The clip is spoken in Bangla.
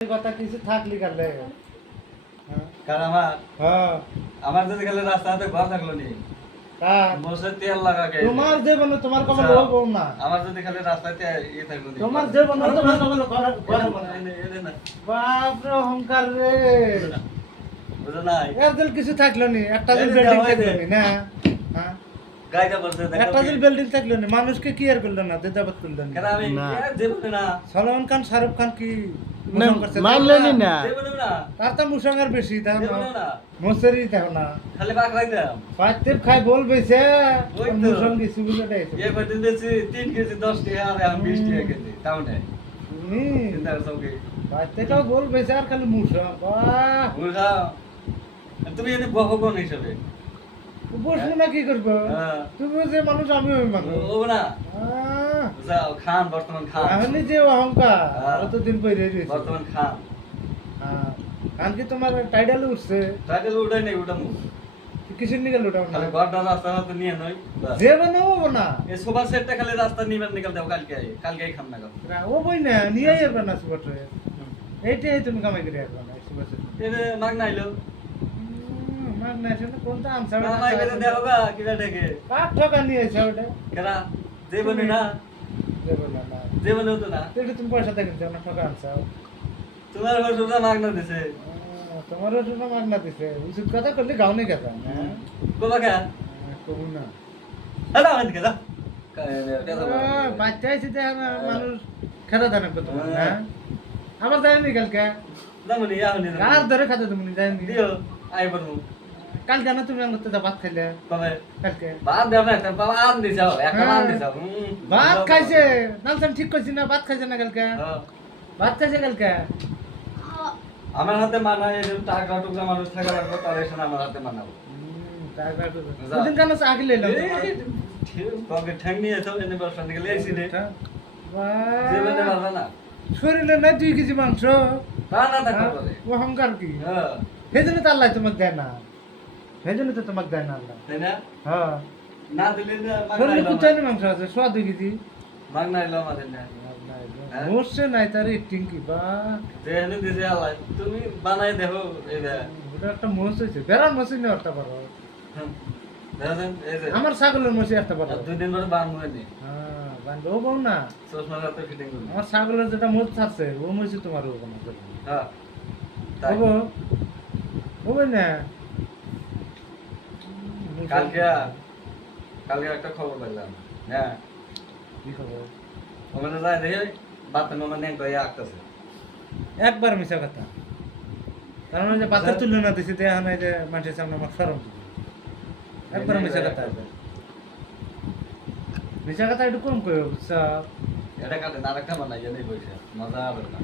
কথা কিছু থাকলি কালে কারণ আমার যদি গেলে রাস্তাতে ঘর থাকলো নি মোসে তেল লাগাকে তোমার যে বনে তোমার কপাল ও না আমার যদি খালি রাস্তাতে থাকলো নি তোমার যে বনে তোমার কপাল ঘর এনে না বাপ রে অহংকার রে বুঝো না এর কিছু থাকলো নি একটা দিন বিল্ডিং থাকলো নি না হ্যাঁ গায়টা বলতে একটা দিন বিল্ডিং থাকলো নি মানুষকে কি আর করলো না দেদাবাদ করলো না কেন আমি জীবনে না সলমান খান শাহরুখ খান কি মানলেনি না জীবনে না তার তো মুসাঙ্গার বেশি তাও জীবনে না মোসেরি তাও না খালি বাক রাখতাম পাঁচটেপ খাই বলবেছে ওই তো। মুসঙ্গি সুবিধাটা এসে এই কদিন দিয়েছি 3 কেজি 10 টাকা আর আমি 20 টাকা কেজি টাউনে চিন্তা করছো কি পাঁচটেটাও বলবেছে আর খালি মুসা বাহ মুরগা তুমি এনে বহবন হিসেবে বসবো না কি করবো হ্যাঁ। তুমি যে মানুষ আমি ওই মানুষ ও না যাও খান বর্তমান খান তাহলে যে অহংকার হ্যাঁ। অতদিন পরে রয়েছে বর্তমান খান হ্যাঁ কারণ কি তোমার টাইডাল উঠছে টাইটেল উঠাই নাই উঠাম কিসের নিকাল ওটা খালি ঘরটা রাস্তা তো নিয়ে নই যে বানাবো না এই সোফা সেটটা খালি রাস্তা নিবেন নিকাল দাও কালকে খাম না ও বই না নিয়ে যাবে না সুপারটা এইটাই তুমি কামাই করে আসবে না সুপার এনে মাগ নাইলো মাগ না সেটা কোনটা আনসার না নাই গেলে দেখো গা কিরা দেখে কাক ঠকা নিয়ে এসে ওটা কেরা জীবনে না দেবো না না জীবনে তো না তো তুমি পয়সা দেখেন না ঠকা আনসার তোমার বসুদা মাগ না দিছে তোমারও শুনে মাগ না দিছে উচিত কথা করলে গাউনি কথা কোবা কা কবু না হ্যালো আমি কেদা বাচ্চা আছে মানুষ খেলা জানে কত হ্যাঁ আমার যায়নি কালকে দামনি ইয়াহনি আর ধরে খাতে তুমি যায়নি দিও আই বলমু কাল জানো তুমি আমার তো ভাত খাইলে তবে কালকে বাদ দেও না একটা বাবা আন দিছাও একটা আন দিছাও ভাত খাইছে নালসান ঠিক কইছি না ভাত খাইছে না কালকে হ্যাঁ। ভাত খাইছে কালকে আমার হাতে মানায় এই টাকা টুকরা মানুষ থাকা লাগবে তার এসে আমার হাতে মানাবো ওদিন কেন আগে লইলাম কবে ঠ্যাং নিয়ে এসো এনে ব্যবসা থেকে লেছি রে জীবনে পারবে না শরীরে নাই 2 কেজি মাংস তা না থাকতে পারে ও অহংকার কি হ্যাঁ সেই জন্য তো আল্লাহ তোমাকে দেয় না সেই জন্য তো তোমাকে দেয় না আল্লাহ তাই না হ্যাঁ না দিলে না মাগ শরীরে না কুচানি মাংস আছে 2 কেজি মাগ না এলো আমাদের না বসছে নাই তার একটিং কি বা দেহনে দিছে আল্লাহ তুমি বানাই দেখো এইটা ওটা একটা মোষ হয়েছে বেড়ার মোষ নিয়ে একটা পারো দেখেন এই যে আমার ছাগলের মোষে একটা পারো 2 দিন ধরে বান মুয়ে নি হ্যাঁ বান্ধব ও বউ না চশমা হাতে ফিটিং করি আমার ছাগলের যেটা মোষ থাকছে ও মোষে তোমার ও কোনো হ্যাঁ তাই হবো হবে না কালকে একটা খবর পেলাম হ্যাঁ কি খবর ওখানে যায় দেখে বাতে মামা নেন কয়ে আঁকতেছে একবার মিশা কথা কারণ ওই যে পাথর তুলে না দিছি দেখা নাই যে মানুষের সামনে আমার সরম একবার মিশা কথা মিশা কথা একটু কম করে বুঝছা এটা কাটে না একটা বানাই জানি বসে মজা হবে না